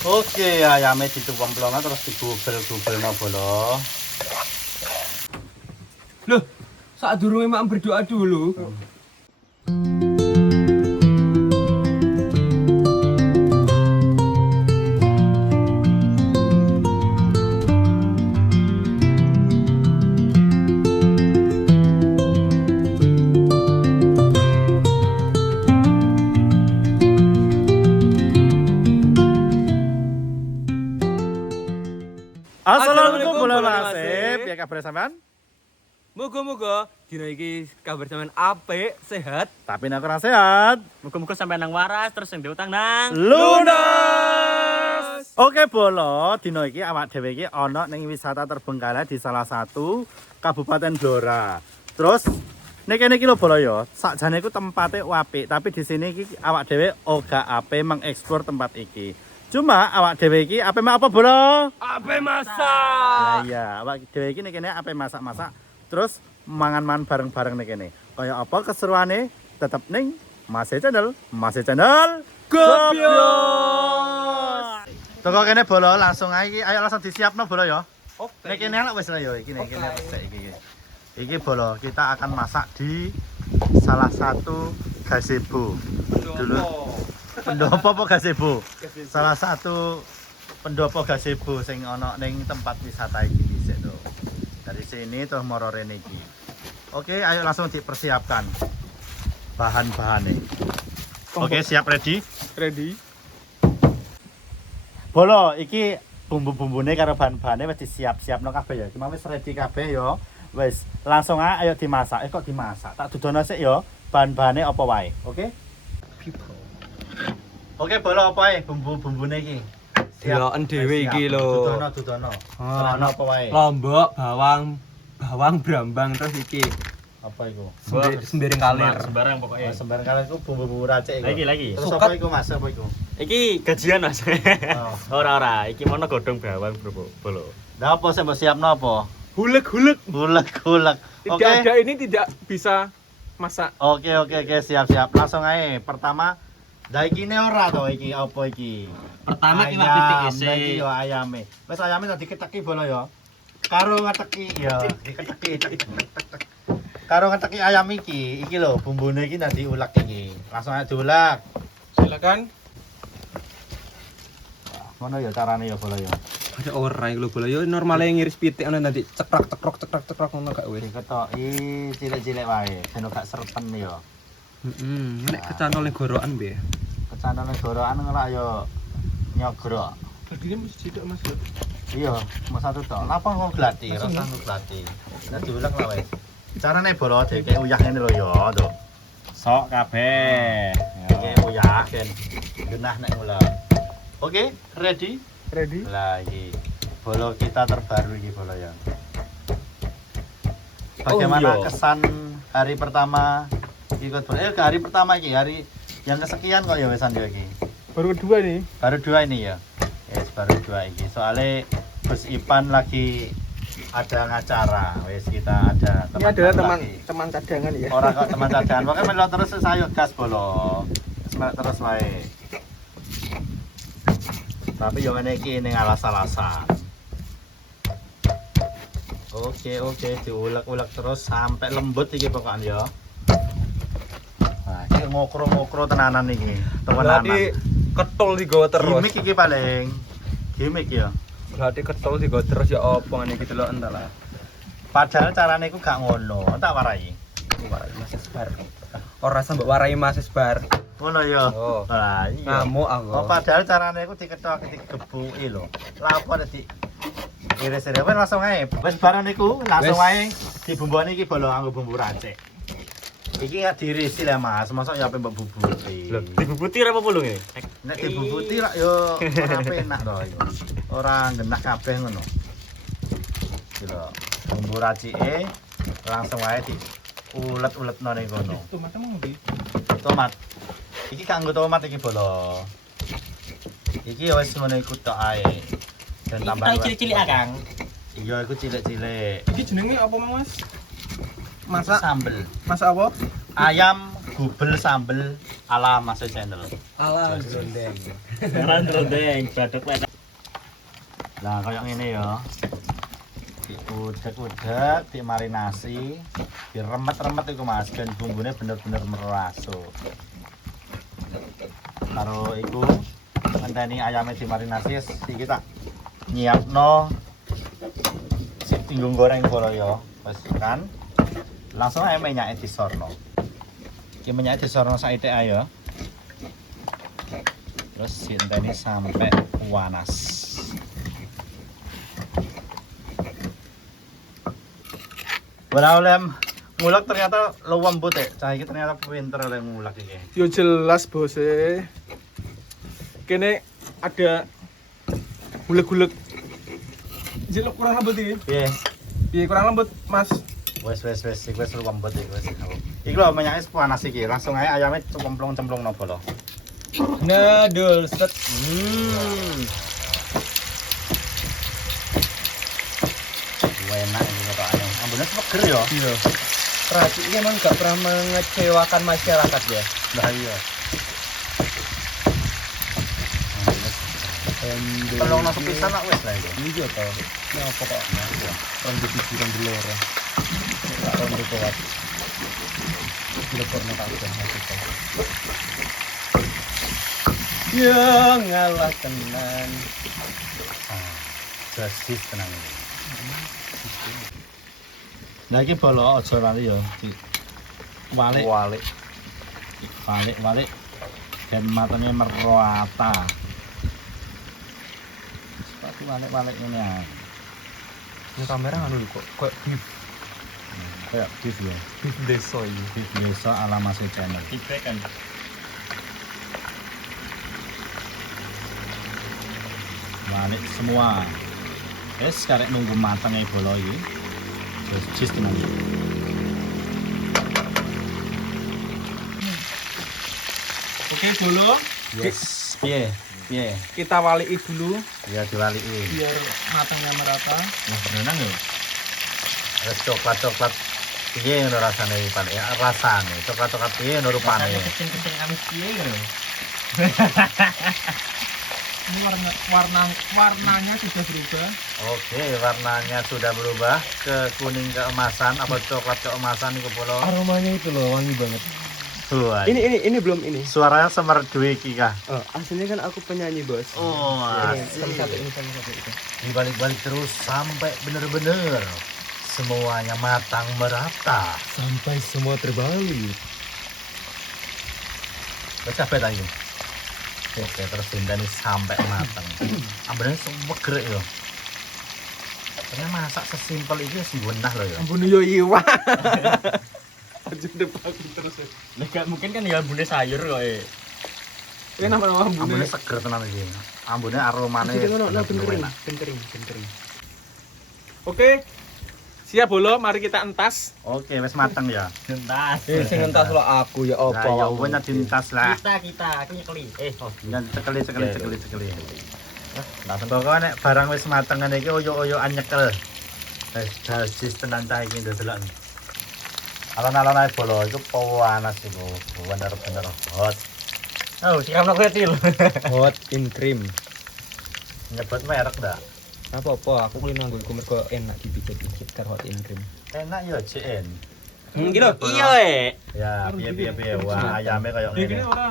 Oke, ayamnya dituang pelongo terus digubel-gubelno bolo. Loh, saat durunge mak berdoa dulu. Assalamualaikum Assalamualaikum, bola bola nasib. nasib. Ya kabar sampean? Moga-moga dina iki kabar sampean apik, sehat. Tapi nek ora sehat, Muga-muga sampai nang waras terus yang diutang nang lunas. Oke bolo, dino iki awak dhewe iki ana ning wisata terbengkalai di salah satu Kabupaten Blora. Terus nek kene iki lho bolo ya, sakjane iku tempate apik, tapi di sini iki awak dhewe ora ape mengeksplor tempat iki. Cuma awak dhewe iki ape mak apa bolo? Ape Nah masak. iya, awak dhewe iki nek kene ape masak-masak, terus mangan-mangan bareng-bareng nek kene. Kaya apa keseruane tetep ning Mas Channel Gobyos. Toko kene bolo langsung ae iki, ayo langsung disiapno bolo ya. Oke. Nek kene ana wis lah ya iki nek kene resik iki. Iki bolo kita akan masak di salah satu gazebo. Dulu pendopo apa gazebo? Salah satu pendopo gazebo sing ana ning tempat wisata iki dhisik to. Dari sini terus moro rene iki. Oke, ayo langsung dipersiapkan bahan-bahane. Oke, siap ready? Ready. Bolo, iki bumbu-bumbune karo bahan-bahane wis disiap-siapno kabeh ya. Cuma wis ready kabeh ya. Wis, langsung ayo dimasak. Kok dimasak? Tak dudono sik ya bahan-bahane apa wae. Oke? Oke, bolo apa wae bumbu-bumbune iki? Deloken dhewe iki lho. Dudono. Ah, Serana apa wae? Lombok, bawang brambang terus iki. Apa iku? Sembiring kalir. sembarang pokoknya. Sembarang kali iku bumbu-bumbu racik iku. Lagi. Terus Suket. apa iku Mas? Apa iku? Iki gajian Mas. Oh. Ora, iki mono godhong bawang bolo. Lah apa sing mbok siapno apa? Hulek-hulek. Gulek-gulek. Tidak Oke. ada ini tidak bisa masak. Oke, siap-siap. Langsung ae. Pertama, dah iki ne ora to iki apa iki? Pertama iki Ayam, pitik nah iki isi. yo ayame. Wis ayame tadi keteki bolo ya. Karo ngeteki ya, diketeki. Karo ngeteki ayam iki lho bumbune iki nanti diulek iki. Langsung aja diulek. Silakan. Ngono ya carane ya bolo ya. Ada ora iki lho bola yo normale ngiris pitik ana nanti cekrok ngono gak wis. Diketoki cilik-cilik wae, ben gak serpen ya. Nek kecantol ning gorokan piye? Kecantole gorokan ngelak yo nyogrok. Tadine mesti tidak Mas. Iya, mas satu tok. Napa kok glati? Rasa glati. Nah diulek lah wis. Carane bolo deke uyah ngene lho ya, to. Sok kabeh. Deke uyah kan. Genah nek ngulek. Oke, ready? Ready? Lah iki bolo kita terbaru iki bolo ya. Bagaimana kesan hari pertama ikut bolo? Hari pertama iki, hari yang kesekian kok ya wesan yo iki. Baru kedua nih. Baru dua ini ya. Yes, baru dua iki. Soalnya Gus Ipan lagi ada ngacara. Wes kita ada Ini adalah lagi. teman cadangan ya. Orang kok teman cadangan. Pokoknya melo terus sayo gas bolo. Terus wae. Tapi yo ngene iki ning alas-alasan. Oke, diulek-ulek terus sampai lembut iki pokoknya ya. Nah, iki ngokro-ngokro tenanan iki. Temenan. Berarti ketol digawa terus. Gimik iki paling. Gimik ya. Berarti ketol digawa terus ya opo ngene iki delok entahlah. Padahal carane iku gak ngono. Tak warai. Warai Mas Esbar. Ora sambok warai Mas Esbar. Ngono ya. Oh. Lah iya. Ngamuk aku. Oh, padahal carane iku diketok digebuki lho. Lah apa nek di iris-iris wis langsung ae. Wis barang niku langsung Wis. ae dibumboni iki bolo nganggo bumbu racik. Iki gak diirisi lah Mas, mosok ya ape mbok bubuti. Lho, dibubuti ora apa pulung iki? Nek dibubuti rak yo ora penak to yo. Ora genah kabeh ngono. Iki lho, bumbu racike langsung ae di ulet-uletno ning kono. Tomat mau ndi? Tomat. Iki kanggo tomat iki bolo. Iki wis ngono iku tok ae. Dan tambah cilik-cilik Kang. Iya, iku cilik-cilik. Iki jenenge apa Mas? Masak sambel. Masak apa? Ayam gubel sambel ala Mas Channel. Ala grondeng. Sekarang rondeng badok wedang. Nah, kayak gini ya. Diudek-udek, dimarinasi, diremet-remet itu Mas, dan bumbunya bener-bener merasuk. Karo iku ngenteni ayamnya dimarinasi, iki tak nyiapno si tinggung goreng bolo ya. Wis kan. Langsung ae minyake disorno. Iki minyake disorno saithik ae ya. Terus dienteni sampai panas. Ora oleh ngulek ternyata lembut ya. Cah iki ternyata pinter oleh ngulek iki. Yo jelas bos. Kene ada gulek-gulek. Jelek kurang lembut iki. Piye? Piye kurang lembut, Mas? Wes iki wis lembut iki wis. Iki lho minyake panas iki. Langsung ae ayame cemplung-cemplung no bolo. Ngedul set. Enak iki kok ayam. Ambune seger ya. Iya. Perhati ini emang gak pernah mengecewakan masyarakat ya. Lah iya. Tolong nang sepisan nak wis lah iki. Iya toh. Ini apa kok? Rambut biji rambut loro. Tak rambut kuat. Dilebokno tak udah masuk. Ya ngalah tenan. Jasis tenang iki. Nah iki bolo aja lali ya. Walik. Walik. Dan matanya merata. Seperti walik ini ya. Ini kamera nganu kok kayak beef. Kayak beef ya. Beef deso ini. Beef biasa ala Mas Channel. Tipe kan. Walik semua. Wes karek nunggu matangnya bolo iki. Terus cheese tenan. Oke, dulu Yes. Piye? kita waliki dulu Ya diwaliki. biar matangnya merata. Nah, beneran ya. Wes coklat-coklat piye ngono rasane iki Pak? Ya rasane coklat-coklat piye ngono rupane. Kencing-kencing amis piye ngono. Ini warnanya sudah berubah. Oke, warnanya sudah berubah ke kuning keemasan apa coklat keemasan itu bolo. Aromanya itu loh wangi banget. Wah. Ini belum ini. Suaranya semerdu iki kah? Oh, aslinya kan aku penyanyi, Bos. Oh, Ini sama satu asik. ini sama satu itu. Dibalik-balik terus sampai bener-bener semuanya matang merata. Sampai semua terbalik. Wes capek lagi. Oke, terus ini sampai matang. Ambilnya seger ya. Ternyata masak sesimpel itu sih benah loh ya. Ampun yo iwa. Aja depan terus. Lah gak mungkin kan ya bune sayur kok e. Ini nama-nama Ambune bune. seger tenan iki. Ambune aromane. Jadi ngono, nah bener-bener kering, enak. kering. Oke. Siap bolo, mari kita entas. Oke, wes matang ya. Gentas. Sing entas lo aku ya Nah, ya apa. wes dintas lah. Aku nyekeli. Dan cekeli. Langsung pokoknya nek barang wis mateng ngene iki oyo-oyoan nyekel. Wis dasis tenan ta iki ndelok. Alon-alon ae bolo iku panas iku. Bener-bener hot. Oh, siap lo ketil. Hot in cream. Nyebut merek ndak? Apa-apa, aku kuwi nanggo iku mergo enak dipicit-picit karo hot in cream. Enak ya JN. Iki lho, iya e. Ya, piye. Wah, ayame koyo Ini ngene. ora.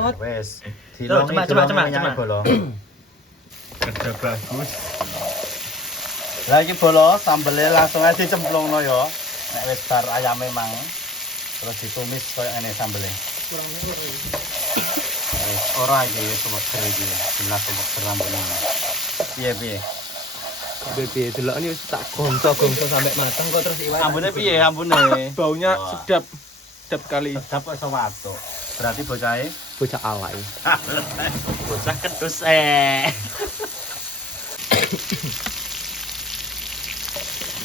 Hot. Wes. Loh, Dilongi coba. minyak bolo. Kerja bagus. Lah iki bolo sambelnya langsung aja dicemplungno ya. Nek wis bar ayame mang terus ditumis koyo ngene sambelnya. Kurang ora. Wis ora iki wis seger iki. Jelas seger ambune. Piye. Piye delok ini wis tak gonco-gonco sampai matang kok terus iwak. Ambune piye ambune? Baunya Wah. sedap sekali. Sedap kok iso watuk. Berarti bocahe Bocah alay. Bocah ketus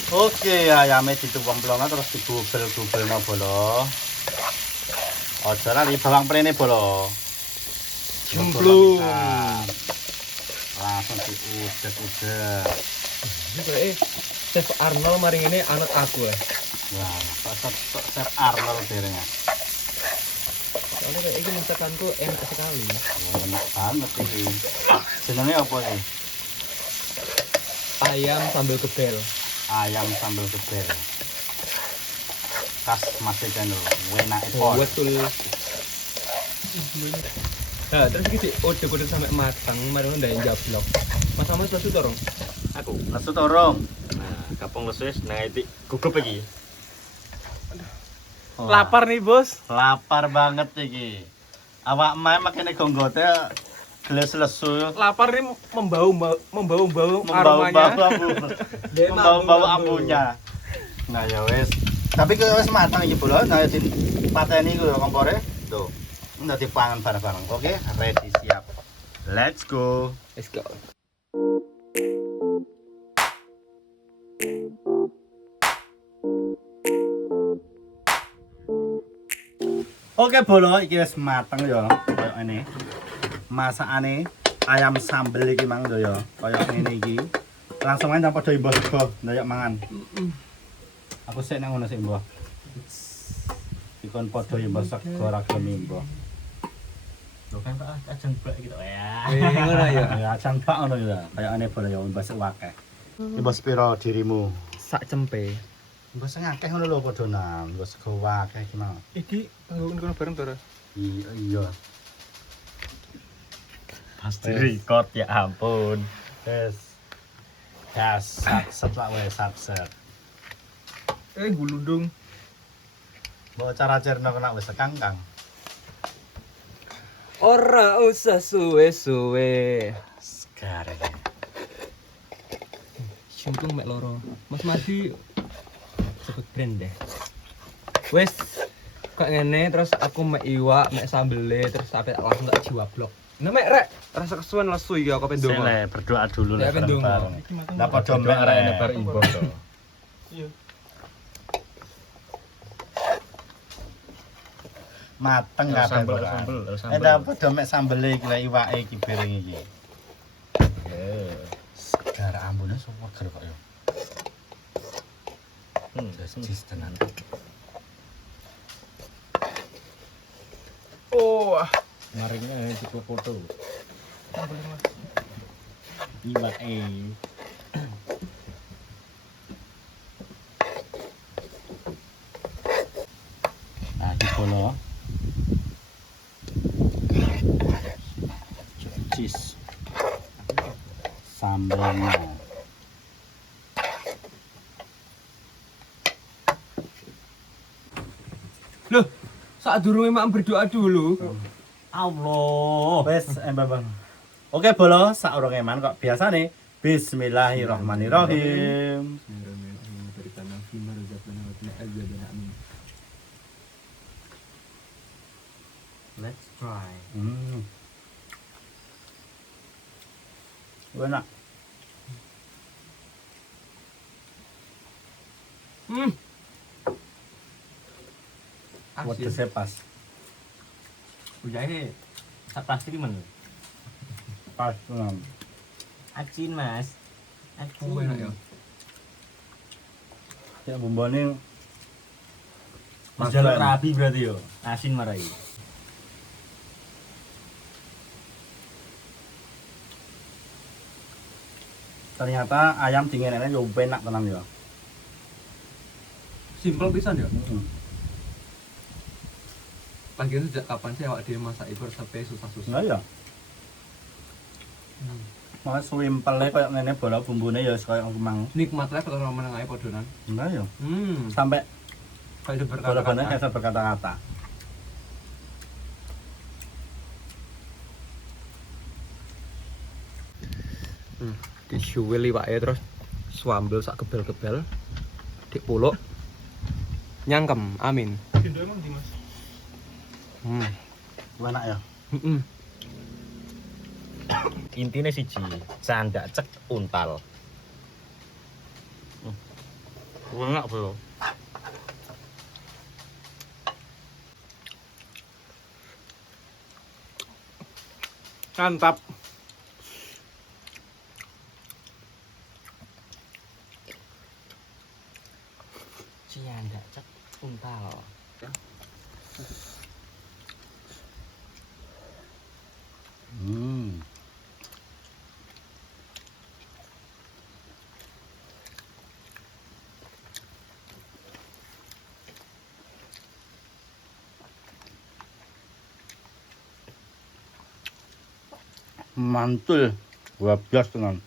Oke, ayame ditumpong-plongno terus digubel-gubelno bolo. Aja lali bawang prene bolo. Jemplung. Langsung diudek-udek. Ini kayak Chef Arnold mari ini anak aku ya. Wah, Chef Arnold derenge. Soalnya kayak ini masakanku enak sekali. Enak banget iki. Jenenge apa iki? Ayam sambal gebel. Ayam sambal gebel. Khas Mas Channel. Enak ekor. Betul. Nah, terus gitu, udah sampai matang, mari udah yang jablok. Mas Ahmad lesu torong. Aku. Lesu torong. Nah, kapong lesus nang iki gugup iki. Lapar nih, Bos. Lapar banget iki. Awak mae makene gonggote gelas lesu. Lapar nih membau Membau-bau aromanya. membau-bau ampunya. Nah ya wis. Tapi kok wis matang iki bola, nah pateni ku ya kompore. Tuh. Nanti pangan bareng-bareng. Oke, ready siap. Let's go. Let's go. Oke bolo, iki wis mateng ya, koyo ngene. Masakane ayam sambel iki mang lho ya, koyo ngene iki. Langsung aja padha imbo sego, ndoyok mangan. Aku sik nang ngono sik imbo. Dikon padha imbo sego ora gelem imbo. Lho kan Pak ajeng blek gitu ya. Ngono ya. Ya acan pak ngono ya, koyo ngene bolo ya imbo sik akeh. Imbo piro dirimu? Sak cempe. Imbo sing akeh ngono lho padha nang, imbo sego akeh iki mang. Iki kanggo ngono bareng to, Ra? Iya. Pasti record ya ampun. Wes. Gas, sat lah wes sat. Gulundung. Bawa cara cerno kena wis sekangkang. Ora usah suwe-suwe. Sekarang. Syuting mek loro. Mas Madi sebut brand deh. Wes kok ngene terus aku mek iwak, mek sambele terus sampe langsung tak jiwablok. Nah mek rek, rasa kesuwen lesu iki aku pengen Sik le berdoa dulu le Ya, pendonga. bareng. Lah padha mek Doa rek. bar imbo to. Iya. Mateng Harus kabeh. sambel, kok. sambel, harus sambel. Enda padha mek sambele iki le iwake iki piring iki. Segar ambune seger kok ya. Cis tenan. Oh, Maringnya cukup foto. Iwake. Nah, iki bolo. Cheese. Sambelnya. Loh, saat durunge mak berdoa dulu. Allah. Wes, Bang. Oke, bolo, saurunge man kok biasane. Bismillahirrahmanirrahim. Let's try. Enak. Wedese pas. Ujahe sak plastik men. Pas tenan. Acin Mas. Acin. Oh, enak ya. Ya bumbone Mas jaluk rabi berarti yo. Asin marai. Ternyata ayam dinginane yo enak tenan ya. Simpel pisan ya. Heeh. Lagian sejak kapan sih awak dhewe masak iku sampai susah-susah. Nah ya. Mas simpele koyo ngene bola bumbune ya koyo kemang. Nikmat lah kalau meneng ae podonan. Nah ya. Sampai Sampai kayak bola-bolanya berkata-kata. kayak berkata-kata. Disuwil iwake terus swambel sak gebel-gebel. Dipuluk. Nyangkem, amin. Pindo emang di Mas. Enak ya. Heeh. Intine siji, candak cek untal. Enak bro. Mantap. Candak cek untal. Mantul. Gua bias tenan.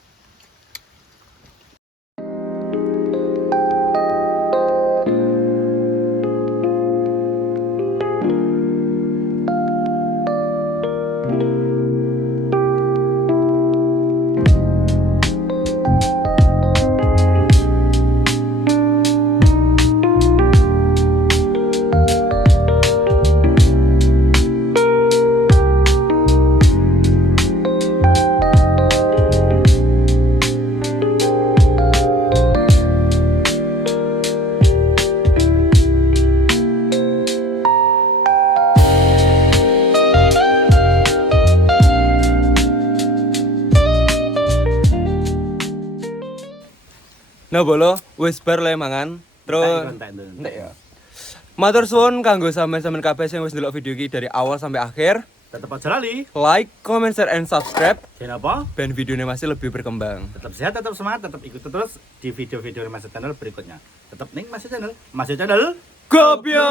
Nah bolo, wis bar le mangan. Terus nek ya. Matur suwun kanggo sampeyan kabeh sing wis ndelok video iki dari awal sampai akhir. Tetap aja lali. Like, comment, share, and subscribe. Jangan apa? Ben videonya masih lebih berkembang. Tetap sehat, tetap semangat, tetap ikuti terus di video-video Mas Channel berikutnya. Tetap ning Mas Channel. Mas Channel. Gobios!